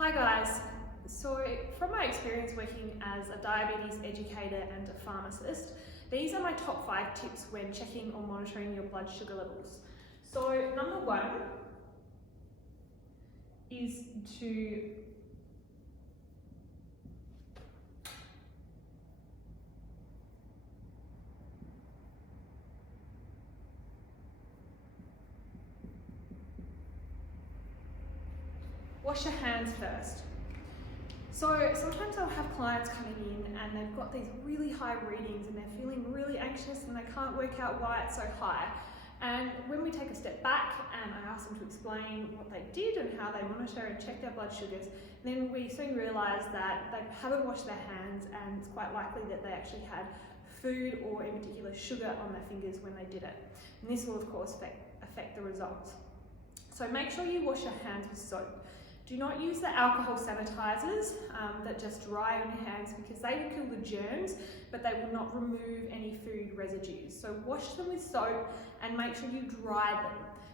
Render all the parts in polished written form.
Hi guys, so from my experience working as a diabetes educator and a pharmacist, these are my top 5 tips when checking or monitoring your blood sugar levels. So number 1 is to wash your hands first. So sometimes I'll have clients coming in and they've got these really high readings and they're feeling really anxious and they can't work out why it's so high. And when we take a step back and I ask them to explain what they did and how they monitor and check their blood sugars, then we soon realise that they haven't washed their hands and it's quite likely that they actually had food or in particular sugar on their fingers when they did it. And this will of course affect the results. So make sure you wash your hands with soap. Do not use the alcohol sanitizers that just dry on your hands because they will kill the germs, but they will not remove any food residues. So wash them with soap and make sure you dry them,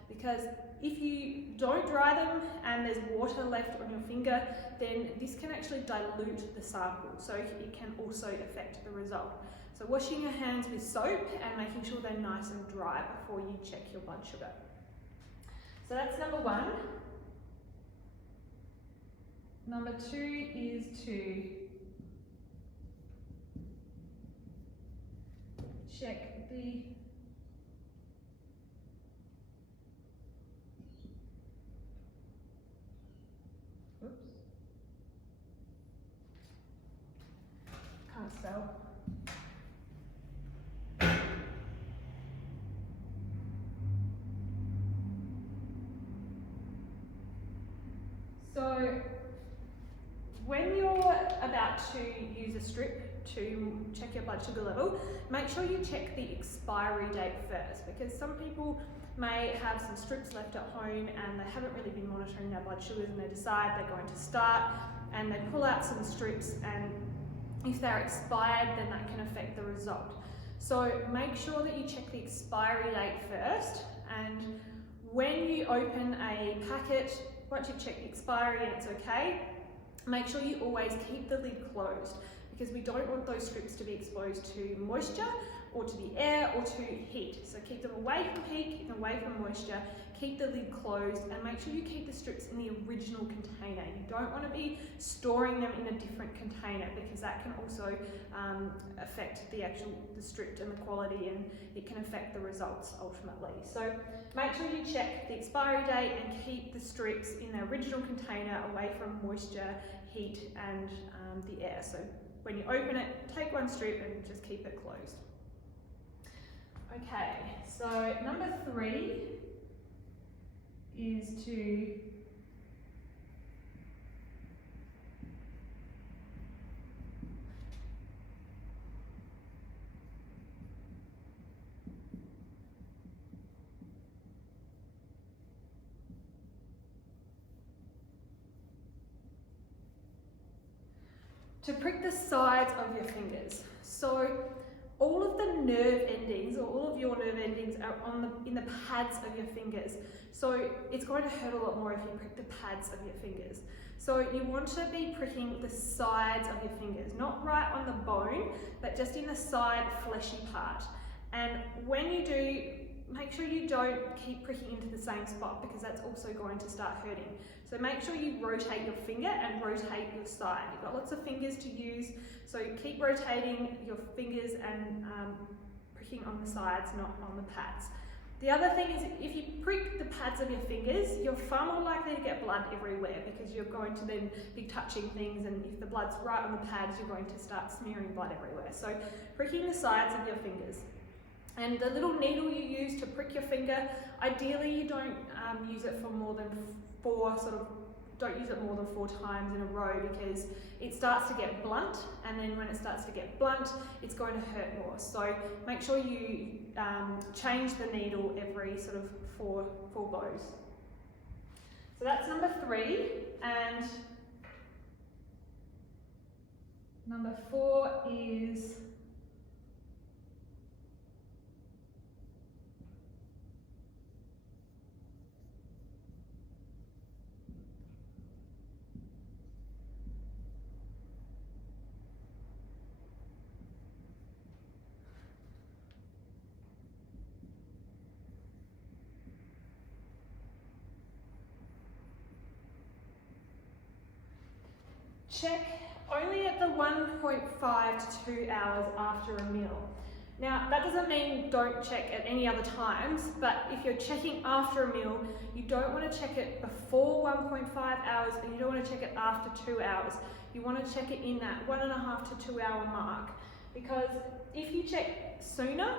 because if you don't dry them and there's water left on your finger, then this can actually dilute the sample, so it can also affect the result. So washing your hands with soap and making sure they're nice and dry before you check your blood sugar. So that's number 1. Number 2 is to check the can't spell. So when you're about to use a strip to check your blood sugar level, make sure you check the expiry date first, because some people may have some strips left at home and they haven't really been monitoring their blood sugars and they decide they're going to start and they pull out some strips, and if they're expired then that can affect the result. So make sure that you check the expiry date first, and when you open a packet, once you've checked the expiry and it's okay, make sure you always keep the lid closed, because we don't want those strips to be exposed to moisture or to the air or to heat. So keep them away from heat, keep them away from moisture, keep the lid closed, and make sure you keep the strips in the original container. You don't want to be storing them in a different container, because that can also affect the strip and the quality, and it can affect the results ultimately. So make sure you check the expiry date and keep the strips in their original container away from moisture, heat and the air. So when you open it, take one strip and just keep it closed. Okay, so number 3 is to prick the sides of your fingers. So all of the nerve endings, or all of your nerve endings, are in the pads of your fingers. So it's going to hurt a lot more if you prick the pads of your fingers. So you want to be pricking the sides of your fingers, not right on the bone, but just in the side fleshy part. And when you do, make sure you don't keep pricking into the same spot, because that's also going to start hurting. So make sure you rotate your finger and rotate your side. You've got lots of fingers to use, so keep rotating your fingers and pricking on the sides, not on the pads. The other thing is, if you prick the pads of your fingers, you're far more likely to get blood everywhere, because you're going to then be touching things, and if the blood's right on the pads, you're going to start smearing blood everywhere. So pricking the sides of your fingers. And the little needle you use to prick your finger, ideally you don't use it for more than 4, don't use it more than 4 times in a row, because it starts to get blunt, and then when it starts to get blunt, it's going to hurt more. So make sure you change the needle every 4 blows. So that's number 3, and number 4 is check only at the 1.5 to 2 hours after a meal. Now, that doesn't mean don't check at any other times, but if you're checking after a meal, you don't want to check it before 1.5 hours and you don't want to check it after 2 hours. You want to check it in that 1.5 to 2 hour mark, because if you check sooner,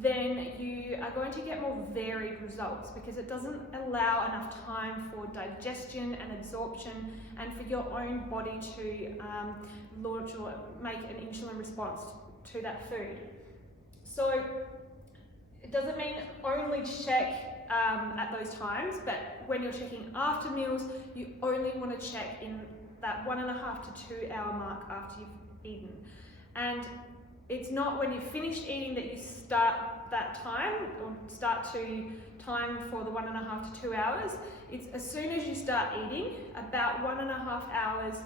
then you are going to get more varied results, because it doesn't allow enough time for digestion and absorption and for your own body to launch or make an insulin response to that food. So it doesn't mean only check at those times, but when you're checking after meals, you only want to check in that 1.5 to 2 hour mark after you've eaten. And it's not when you've finished eating that you start that time or start to time for the 1.5 to 2 hours. It's as soon as you start eating, about 1.5 hours,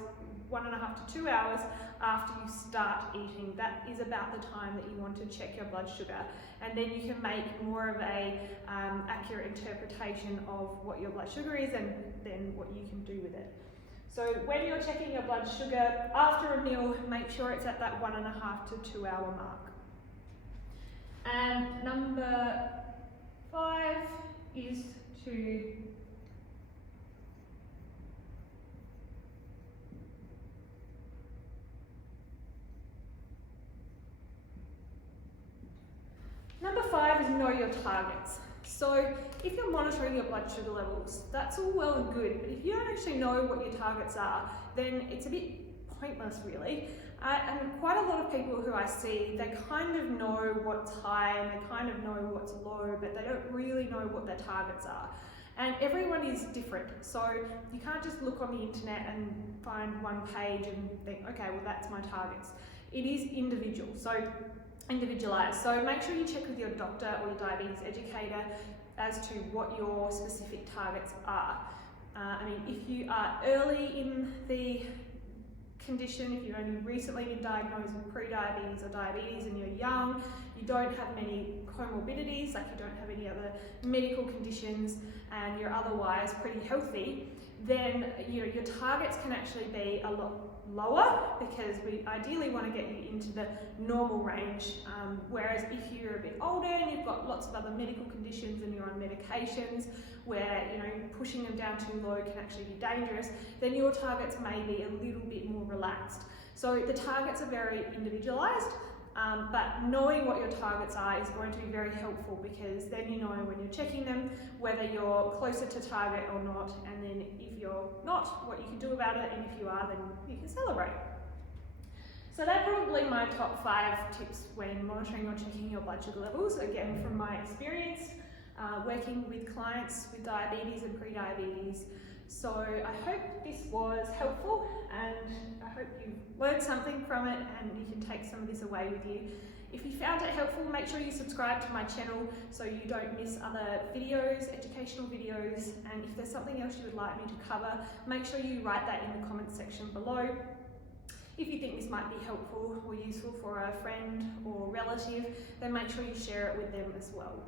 1.5 to 2 hours after you start eating. That is about the time that you want to check your blood sugar, and then you can make more of a accurate interpretation of what your blood sugar is and then what you can do with it. So when you're checking your blood sugar after a meal, make sure it's at that 1.5 to 2 hour mark. And number 5 is to is know your targets. So if you're monitoring your blood sugar levels, that's all well and good, but if you don't actually know what your targets are, then it's a bit pointless really. And quite a lot of people who I see, they kind of know what's high and they kind of know what's low, but they don't really know what their targets are. And everyone is different, so you can't just look on the internet and find one page and think, okay, well that's my targets. It is individual, so individualized. So make sure you check with your doctor or your diabetes educator as to what your specific targets are. I mean, if you are early in the condition, if you've only recently been diagnosed with pre-diabetes or diabetes and you're young, you don't have many comorbidities, like you don't have any other medical conditions, and you're otherwise pretty healthy, then your targets can actually be a lot lower, because we ideally want to get you into the normal range, whereas if you're a bit older and you've got lots of other medical conditions and you're on medications where pushing them down too low can actually be dangerous, then your targets may be a little bit more relaxed. So the targets are very individualized, but knowing what your targets are is going to be very helpful, because then you know when you're checking them whether you're closer to target or not, and then if you're not, what you can do about it, and if you are, then you can celebrate. So that's probably my top 5 tips when monitoring or checking your blood sugar levels, again from my experience working with clients with diabetes and pre-diabetes. So I hope this was helpful, and I hope you've learned something from it and you can take some of this away with you. If you found it helpful, make sure you subscribe to my channel so you don't miss other videos, educational videos, and if there's something else you would like me to cover, make sure you write that in the comments section below. If you think this might be helpful or useful for a friend or relative, then make sure you share it with them as well.